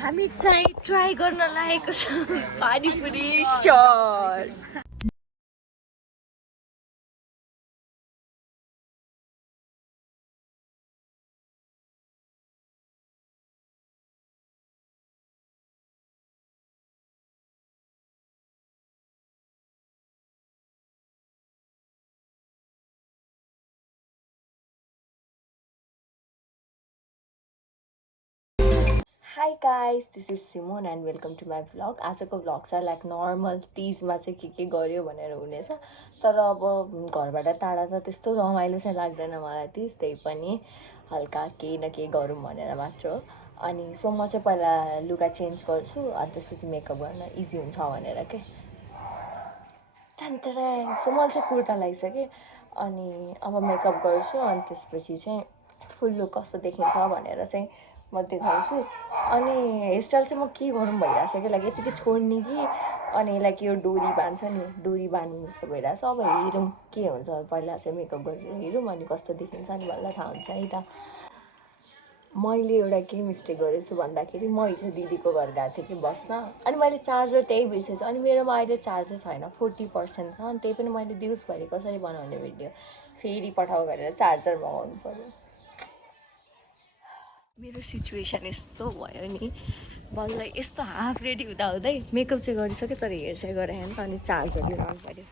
हामी चाहिँ ट्राई गर्न लागेको छ panipuri stall. Hi guys, this is Simone and welcome to my vlog. आजको भ्लग चाहिँ लाइक नर्मल तिजमा चाहिँ के गर्यो भनेर हुनेछ। तर अब घरबाट टाढा त त्यस्तो रमाइलो चाहिँ लाग्दैन मलाई तिज, त्यही पनि हल्का केही न केही गरौँ भनेर मात्र हो। अनि सो म चाहिँ पहिला लुगा चेन्ज गर्छु अनि त्यसपछि मेकअप गर्न इजी हुन्छ भनेर के। सो मैले चाहिँ कुर्ता लगाइसकेँ अनि अब मेकअप गर्छु अनि त्यसपछि चाहिँ फुल लुक कस्तो देखिन्छ भनेर चाहिँ म देखाउँछु। अनि हेयरस्टाइल चाहिँ म के गरौँ भइरहेछ कि लाइक यतिकै छोड्ने कि अनि लाइक यो डोरी बाँध्छ नि, डोरी बाँध्नु जस्तो भइरहेछ। अब हेरौँ के हुन्छ। पहिला चाहिँ मेकअप गरेर हेरौँ अनि कस्तो देखिन्छ नि बल्ल थाहा हुन्छ है त। मैले एउटा के मिस्टेक गरेछु भन्दाखेरि म हिजो दिदीको घर गएको थिएँ कि बस्न, अनि मैले चार्जर त्यही बिर्सेछु। अनि मेरोमा अहिले चार्जर छैन, 40% छ। अनि त्यही पनि मैले दिउँसभरि कसरी बनाउने भिडियो फेरि पठाउ गरेर चार्जर मगाउनु पऱ्यो। मेरो सिचुएसन यस्तो भयो नि, बल्ल यस्तो हाफ रेडी हुँदा हुँदै मेकअप चाहिँ गरिसक्यो तर हेयर चाहिँ गरेन अनि चार्जर लिनु पऱ्यो।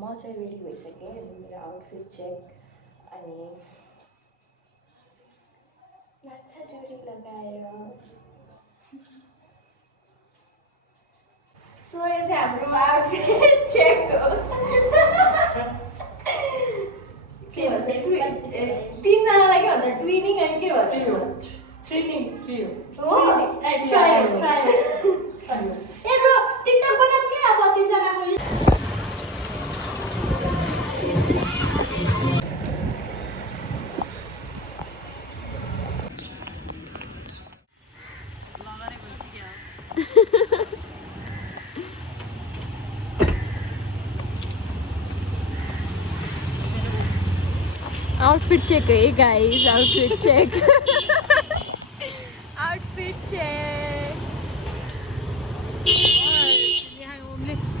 म चाहिँ रेडी भइसकेँ, मेरो आउटफिट चेक अनि माछा डोरी लगाएर। सो यो चाहिँ हाम्रो आउटफिट चेक हो। के भन्छ तिनजनालाई के भन्छ ट्विनिङ अनि के भन्छ थ्रिनिङ हो। आउटफिट चेक है guys, outfit check. Outfit check.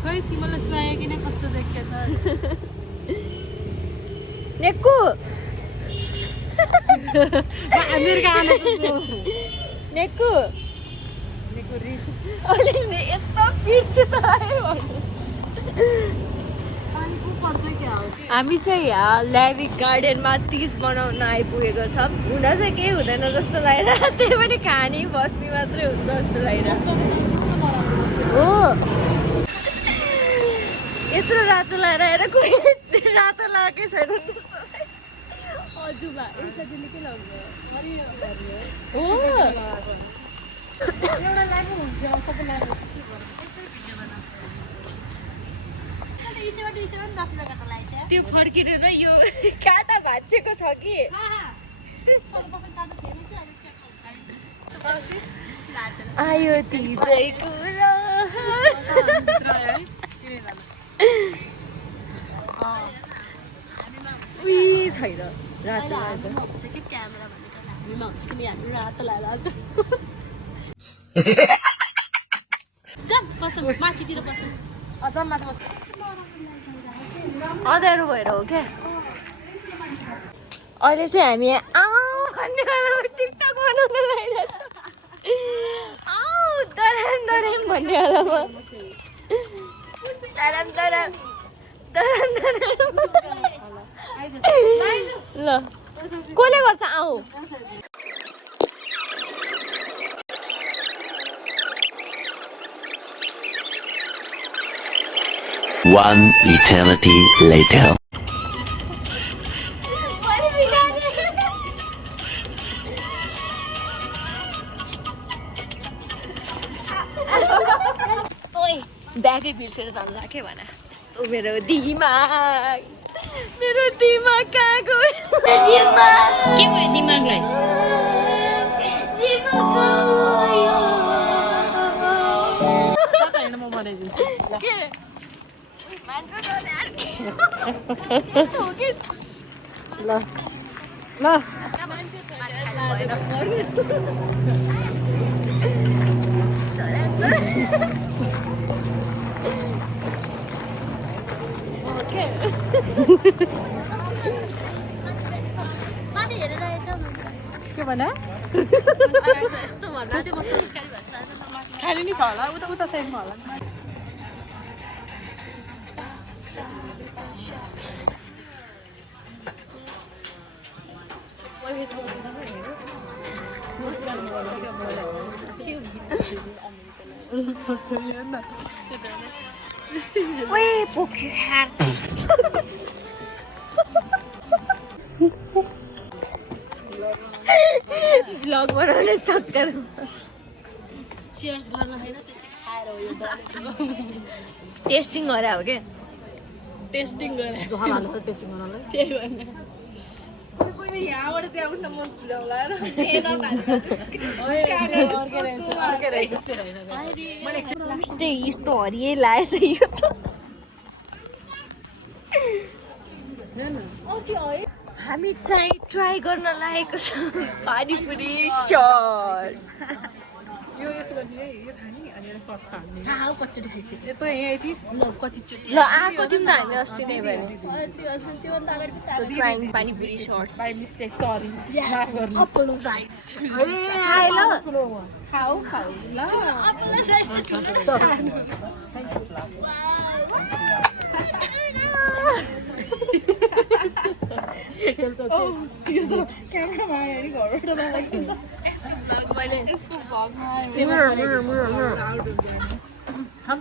खै सिमललाई सुहायो किन कस्तो देखिएछ नेकु मेरो गाना नेकु नेको रिस अहिले यस्तो पिट्छ त आयो भन्नु। पानीको पर्छ क्या हो। हामी चाहिँ यहाँ ल्याभिक गार्डनमा तिज बनाउन आइपुगेको छौँ। हुन चाहिँ केही हुँदैन जस्तो लागिरहेको, त्यही पनि खाने बस्ने मात्रै हुन्छ जस्तो लागिरहेको हो। यत्रो रातो लगाएर हेर कोही रातो लगाएकै छैन। हजुर यसरी के लगाउनु हो। एउटा लाग्नु हुन्छ सबै लाग्नु त्यो फर्किनु त यो काँटा भाँचेको छ कि आयो तिजैको उही छैन रातो अँध्यारो भएर हो क्या। अहिले चाहिँ हामी आऊ भन्ने बेलामा टिकटक बनाउन लागिरहेछ। आऊ दराम दराम भन्ने बेलामा दराम दराम दराम दराम। ल कसले गर्छ आऊ। One eternity later. ब्यागै बिर्सेर जान्छ के भन। यस्तो मेरो दिमाग कहाँ गयो। के भयो दिमागलाई? म बनाइदिन्छु ल ल के भन्दा खाली नि छ होला उता उता साइडमा होला भ्लग बनाउने चक्कर चियर्स गर्न होइन त्यति खाएर हो यो टेस्टिङ गरे हो क्या टेस्टिङ गरे जोहा हाल्नु टेस्टिङ गर्नलाई त्यही भएर कोही यहाँबाट त्यहाँ उठ्न मन बुझाउला र यस्तो हरियै लागेछ यो हामी चाहिँ ट्राई गर्न लागेको छ पानीपुरी सर्ट यो यस्तो गर्ने है यो खाने अनि यो सर्ट खाने खाऊ कतिचोटि खाइसक्यो यो त यहाँ थिइस् ल कतिचोटि ल आएको थियौँ न हामी अस्ति नै भने ट्राइङ पानीपुरी सर्ट बाई मिस्टेक सरी माफ गर्नु खाए ल खाऊ खाऊ ल यो त क्यामेरामा आयो नि घरबाट लाग्छ यसको भगमा खाम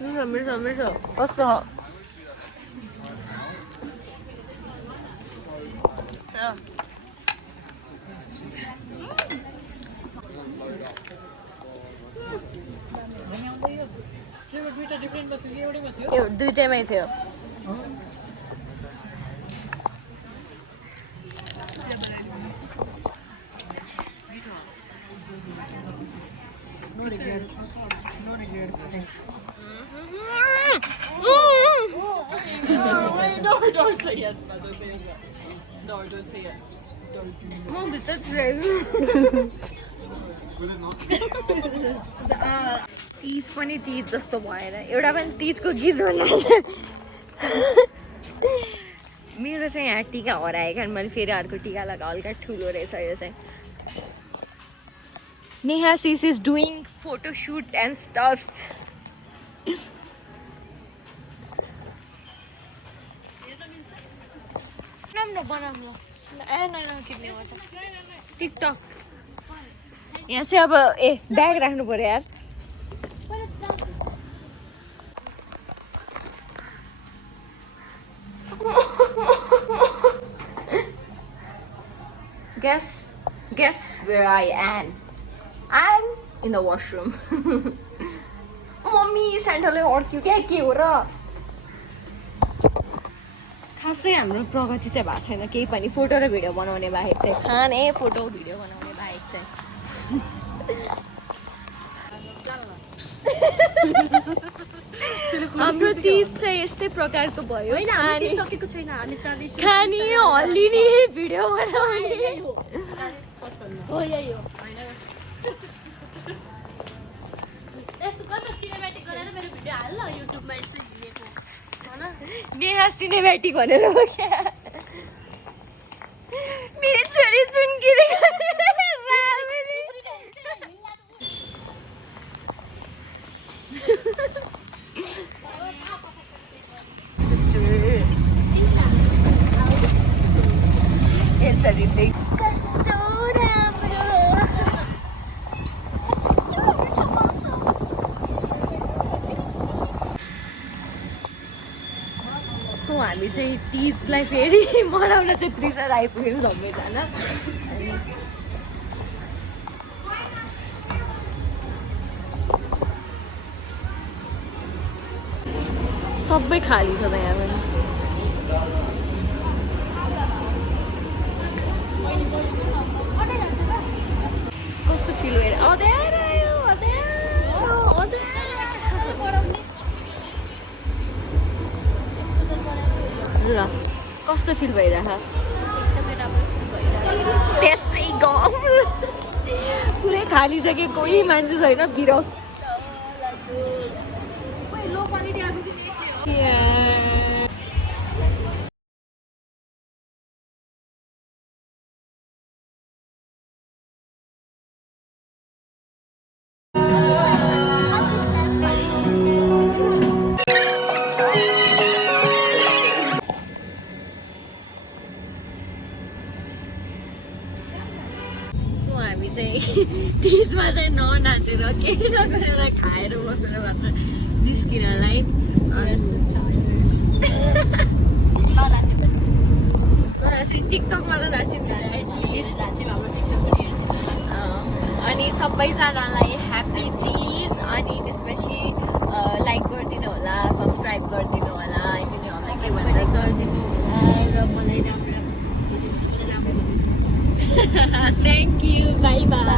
न मिठो मिठो कस्तो दुईटा डिफ्रेन्टमा थियो एउटैमा थियो यो दुइटैमै थियो No regrets. No regrets. No, don't say yes. No, don't say yes. No, don't say yes. Don't do it. म भित्र पुऱ्याइदिनु तिज पनि तिज जस्तो भएन एउटा पनि तिजको गीत बनाएर मेरो चाहिँ यहाँ टिका हरायो कारण मैले फेरि अर्को टिका लगा हल्का ठुलो रहेछ यो चाहिँ Neha sis is doing photo shoot and stuff बनाउनु टिकटक यहाँ चाहिँ अब ए ब्याग राख्नु पर्यो यार guess where I am I'm in the washroom mummy सेन्टरले अड्क्यो क्या के हो र खासै हाम्रो प्रगति चाहिँ भएको छैन केही पनि फोटो र भिडियो बनाउने बाहेक चाहिँ खाने फोटो भिडियो बनाउने बाहेक चाहिँ हाम्रो तिज चाहिँ यस्तै प्रकारको भयो खाने हल्लिने भिडियो बनाउने हो यही हो यस्तो गर्दा सिनेमेटिक गरेर मेरो भिडियो हाल ल युट्युबमा यसो हिँडेको हैन नेहा सिनेमेटिक भनेर हो क्या मेरो छोरी चुन्किने कस्तो राम्रो सो हामी चाहिँ तिजलाई फेरि मनाउन चाहिँ त्रिसर आइपुग्यौँ सबैजना सबै खाली छ त यहाँ पनि कस्तो फिल भएर अँध्यारो आयो ल कस्तो फिल भइरहेछ त्यसै गाउँ थालिसक्यो कोही मान्छे छैन बिरक्त सो हामी चाहिँ तिजमा चाहिँ ननाचेर केही नगरेर खाएर बसेर मात्र निस्किनलाई टिकटकमा त नाच्यौँ एटलिस्ट अनि सबैजनालाई ह्याप्पी तिज अनि त्यसपछि लाइक गरिदिनु होला सब्सक्राइब गरिदिनु होला तिनीहरूलाई के भन्छ र मलाई राम्रो थ्याङ्क यू बाई बाई